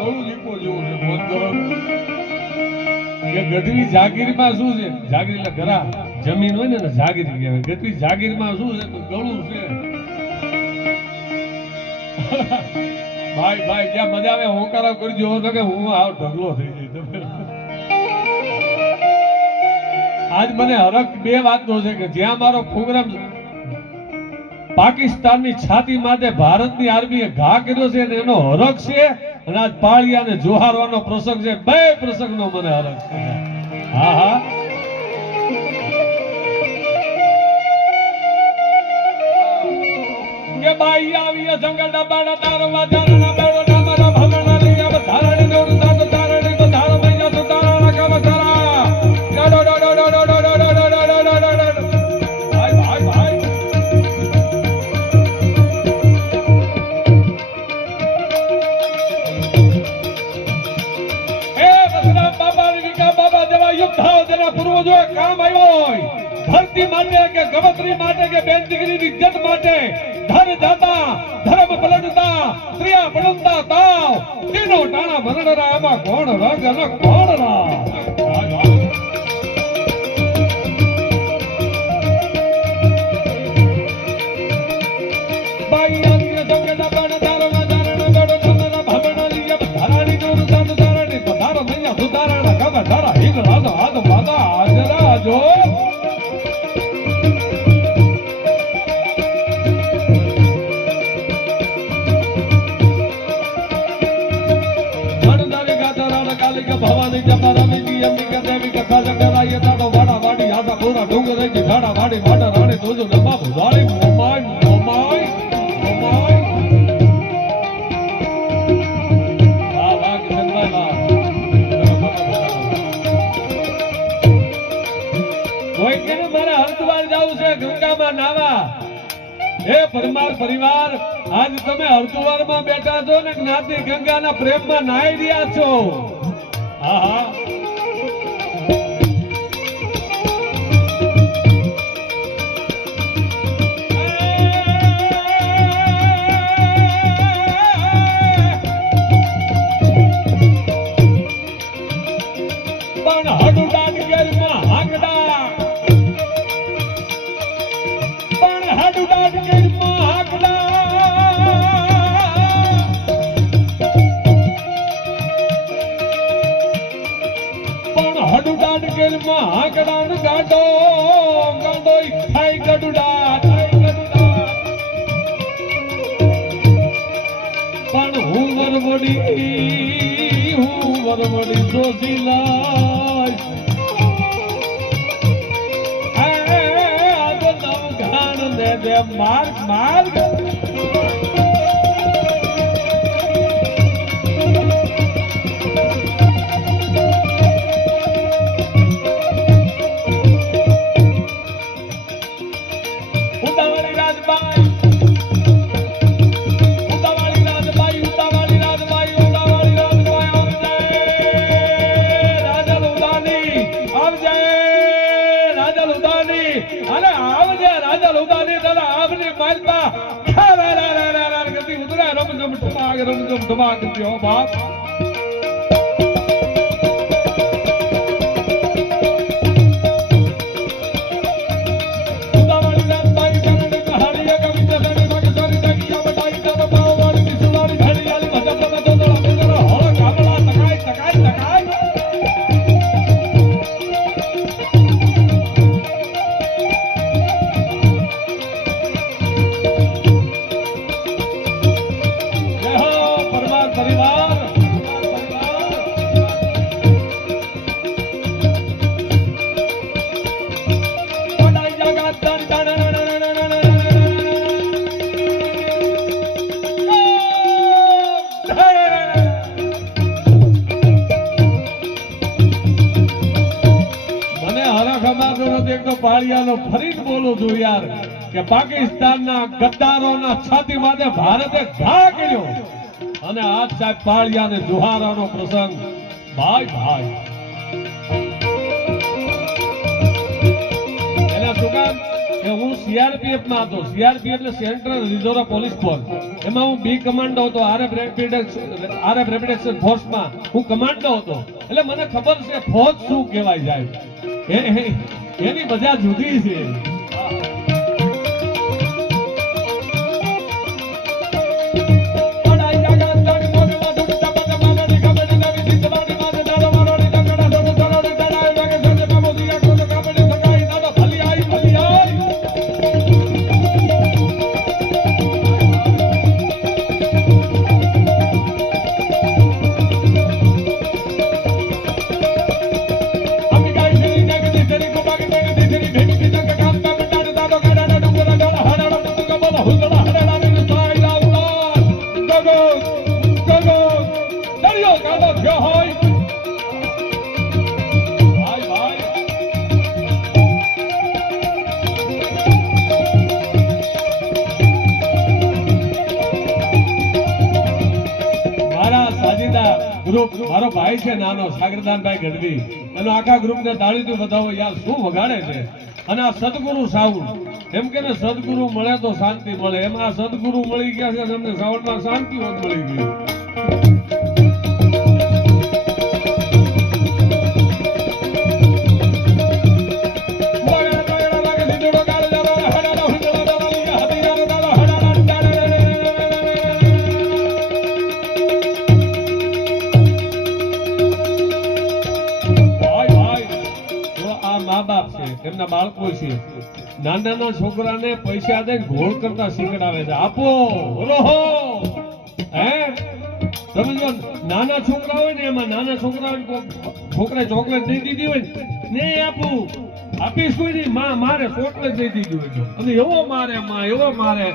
ગળું દીપો જેવું છે ફોન કરો કે ગઢવી જાગીરમાં શું છે જાગીર એટલે ઘરા જમીન હોય ને જાગીર કહેવાય ગઢવી જાગીરમાં શું છે ગળું છે ભાઈ ભાઈ જ્યાં મજા આવે હોકારા કરજો તો કે હું આવ ઢગલો થઈ જઈ તમે આજ મને હરખ બે વાતનો છે કે જ્યાં મારો પ્રોગ્રામ પાકિસ્તાનની છાતી માટે ભારતની આર્મીએ ઘા કર્યો છે અને એનો હરખ છે અને આજ પાળિયાને જોહારવાનો પ્રસંગ છે બે પ્રસંગનો મને હરખ છે હા હા કે બાઈ આવી જંગલ ડબાડા તારવા જાના બેડો નામરા ભમણા લીયા ધારણી નો તાત તારણી કો ધાર મૈયા તો તારા કમ તારા ડો ડો ડો ડો ડો ડો ડો ડો ભાઈ ભાઈ ભાઈ એ બસરામ બાબા ની વિકા બાબા જેવા યુદ્ધાઓ જેના પૂર્વજોએ કામ આવ્યો હોય ધરતી માટે કે ગવત્રી માટે કે બેન દીકરીની ઇજ્જત માટે ધન જાતા ધર્મ પલટતા સ્ત્રીયા પડતા તાવ તીનો ટાણા મરણરા આમાં કોણ રંગ અને કોણ રા બાઈ આવીને જંગના બણ તારવા જારણ બડો નમરા ભમણા લીયા ધારાણી નો સાત ધારાણી પધારો મૈયા સુધારણા કબ ધારા હિગ રાધો આદો માતા હાજરા જો ભવાની જપા રમી અંબિકા દેવી કથા જગરાય તાતો વાડા વાડી આદા પૂરા ડુંગર જી ઘાડા વાડી માડા રાણી તોજો નમા ભુજાળી મોમાય મોમાય મોમાય વાહ વાહ કિશનભાઈ વાહ કોઈ કે મારે હરદ્વાર જાવું છે ગંગામાં નાવા હે પરમાર પરિવાર આજ તમે હરદ્વારમાં બેઠા છો ને જ્ઞાતિ ગંગાના પ્રેમમાં નાઈ રહ્યા છો હા હા પણ હડુ દાન ગેરમાં હાકડા પણ હડુ દાન ગેરમાં હાકડા હડુડાડ ગેલમાં હાકડાન ગાડો ગાડો થાય ગડુડા પણ હું વરવડી જોશી લાય આ તો નવઘાણ ને દે માર્ગ માર્ગ રમઝમ ધમાક થયો બાપ પાળિયાનો ફરીથી બોલું છું યાર કે પાકિસ્તાનના ગદ્દારોના છાતી માટે ભારતે ઘા કર્યો અને આજ સાહેબ પાળિયાને જોહારાનો પ્રસંગ ભાઈ ભાઈ એના શું કામ કે હું સીઆરપીએફ માં હતો. સીઆરપીએફ એટલે સેન્ટ્રલ રિઝર્વ પોલીસ ફોર્સ. એમાં હું બી કમાન્ડો હતો. આરએફ રેપિડ એક્શન ફોર્સ માં હું કમાન્ડો હતો. એટલે મને ખબર છે ફોજ શું કહેવાય જાય. એની મજા જુદી છે. ગ્રુપ મારો ભાઈ છે નાનો સાગરદાનભાઈ ગઢવી, એનો આખા ગ્રુપ ને તાળીથી વધાવો. યાર શું વગાડે છે. અને આ સદગુરુ સાઉન્ડ એમ કે ને સદગુરુ મળે તો શાંતિ મળે. એમાં આ સદગુરુ મળી ગયા છે, અમને સાઉન્ડમાં શાંતિ મળી ગઈ. એમના બાળકો છે, નાના છોકરાને પૈસા દઈને ઘોળ કરતા શીખડાવે છે. આપો રોહો હે તમે જો નાના છોકરા હોય ને, એમાં નાના છોકરાએ ચોકલેટ દઈ દીધી હોય ને આપું આપીશ કોઈ નહીં, મારે ચોકલેટ દઈ દીધી હોય અને એવો મારે માં એવો મારે.